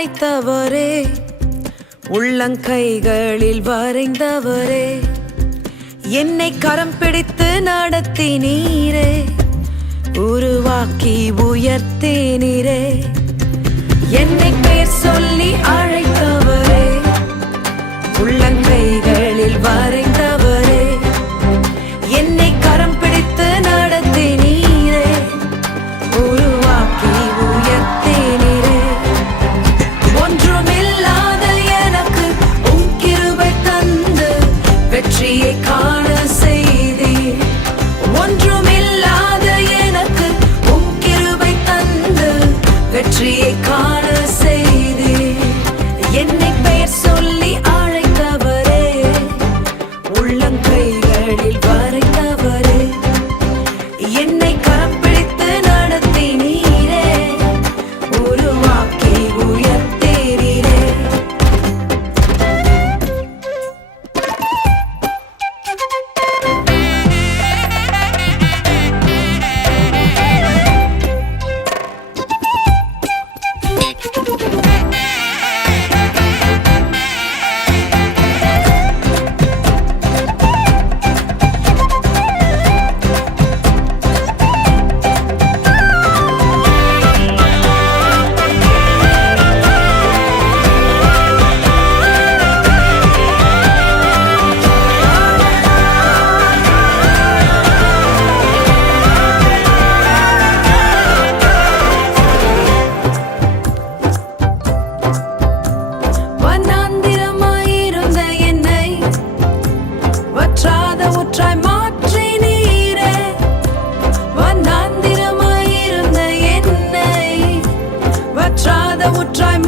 அழைத்தவரே, உள்ளங்கைகளில் வரைந்தவரே, என்னை கரம் பிடித்து நடத்தினீரே, உருவாக்கி உயர்த்தினீரே. என்னை பேர் சொல்லி அழைத்தவரே, உள்ளங்கைகளில் வரைந்தவரே, என்னை கரம் பிடித்து நடத்தினீரே, உருவாக்கி உயர்த்தினீரே. ஒன்றுமில்லாத எனக்கு உம் கிருபை தந்து வெற்றியை காண செய்தீர். ஒன்றுமில்லாத எனக்கு உம் கிருபை தந்து வெற்றியை காண செய்தீர். என்னை பெயர் சொல்லி அழைத்தவரே, உள்ளங்கைகளில் வரைந்தவரே, என்னை கரம் பிடித்து நடத்தினீரே, உருவாக்கி உயர்த்தினீரே. வண்ணாந்திரமாயிருந்த என்னை வற்றாத ஊற்றாய் மாற்றினீரே. வண்ணாந்திரமாயிருந்த என்னை வற்றாத ஊற்றாய்